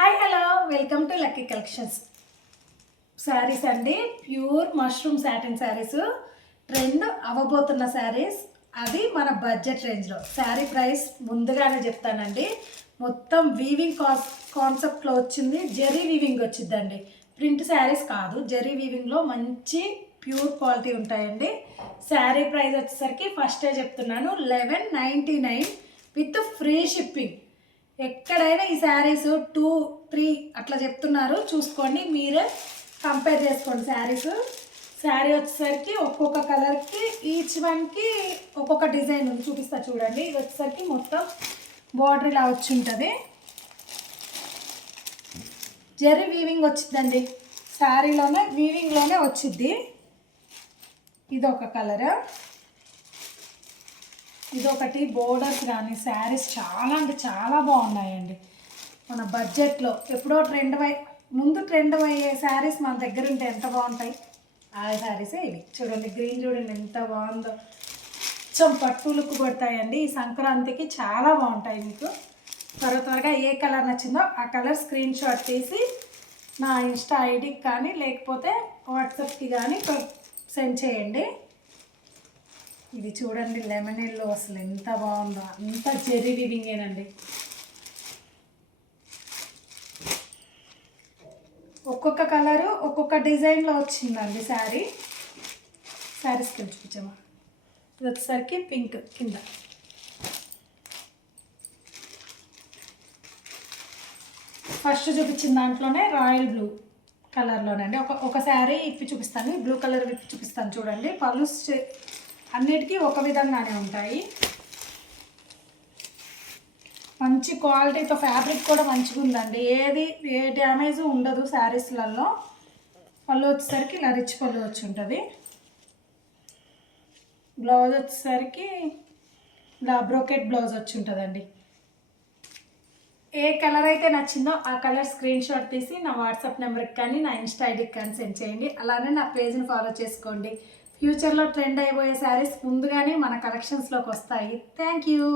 Hi hello welcome to lucky collections. Sarees అండి, pure mushroom satin sarees trend అవ్వబోతున్న శారీస్. అది మన బడ్జెట్ రేంజ్లో. శారీ ప్రైస్ ముందుగానే చెప్తానండి. మొత్తం వీవింగ్ కాన్సెప్ట్లో వచ్చింది. జెరీ వీవింగ్ వచ్చిందండి, ప్రింట్ శారీస్ కాదు. జెరీ వీవింగ్లో మంచి ప్యూర్ క్వాలిటీ ఉంటాయండి. శారీ ప్రైస్ వచ్చేసరికి ఫస్టే చెప్తున్నాను 1199 విత్ ఫ్రీ షిప్పింగ్. ఎక్కడైనా ఈ శారీస్ 2-3 అట్లా చెప్తున్నారు, చూసుకోండి, మీరే కంపేర్ చేసుకోండి. శారీ వచ్చేసరికి ఒక్కొక్క కలర్కి ఈచ్ వన్కి ఒక్కొక్క డిజైన్ ఉంది, చూపిస్తా చూడండి. ఇది వచ్చేసరికి మొత్తం బార్డర్ ఇలా వచ్చి ఉంటుంది. జెరీ వీవింగ్ వచ్చిందండి, శారీలోనే వీవింగ్లోనే వచ్చింది. ఇది ఒక కలర్, ఇదొకటి. బోర్డర్స్ కానీ శారీస్ చాలా అంటే చాలా బాగున్నాయండి. మన బడ్జెట్లో ఎప్పుడో ముందు ట్రెండ్ అయ్యే శారీస్ మన దగ్గర ఉంటే ఎంత బాగుంటాయి. ఆ శారీసే ఇవి. చూడండి, గ్రీన్ చూడండి ఎంత బాగుందో. కొంచెం పట్టులకు కొడతాయండి. ఈ సంక్రాంతికి చాలా బాగుంటాయి. మీకు త్వరగా ఏ కలర్ నచ్చిందో ఆ కలర్ స్క్రీన్ షాట్ తీసి నా ఇన్స్టా ఐడికి కానీ లేకపోతే వాట్సాప్కి కానీ సెండ్ చేయండి. ఇది చూడండి, లెమన్ ఎల్లో అసలు ఎంత బాగుందో. అంత జెరీ వీవింగేనండి. ఒక్కొక్క కలరు ఒక్కొక్క డిజైన్లో వచ్చిందండి. శారీస్కి చూపించామా. ఇది వచ్చేసరికి పింక్ కింద. ఫస్ట్ చూపించిన దాంట్లోనే రాయల్ బ్లూ కలర్లోనండి. ఒక శారీ ఇప్పి చూపిస్తాను, బ్లూ కలర్ విప్పి చూపిస్తాను చూడండి. పళ్ళు అన్నిటికీ ఒక విధంగానే ఉంటాయి. మంచి క్వాలిటీతో, ఫ్యాబ్రిక్ కూడా మంచిగా ఉందండి. ఏ డ్యామేజ్ ఉండదు శారీస్లలో. పళ్ళు వచ్చేసరికి ఇలా రిచ్ పళ్ళు వచ్చి ఉంటుంది. బ్లౌజ్ వచ్చేసరికి ఇలా బ్రోకెట్ బ్లౌజ్ వచ్చి ఉంటుందండి. ఏ కలర్ అయితే నచ్చిందో ఆ కలర్ స్క్రీన్ షాట్ తీసి నా వాట్సాప్ నెంబర్కి కానీ నా ఇన్స్టా ఐడికి కానీ సెండ్ చేయండి. అలానే నా పేజ్ని ఫాలో చేసుకోండి. ఫ్యూచర్లో ట్రెండ్ అయిపోయే శారీస్ ముందుగానే మన కలెక్షన్స్లోకి వస్తాయి. Thank you.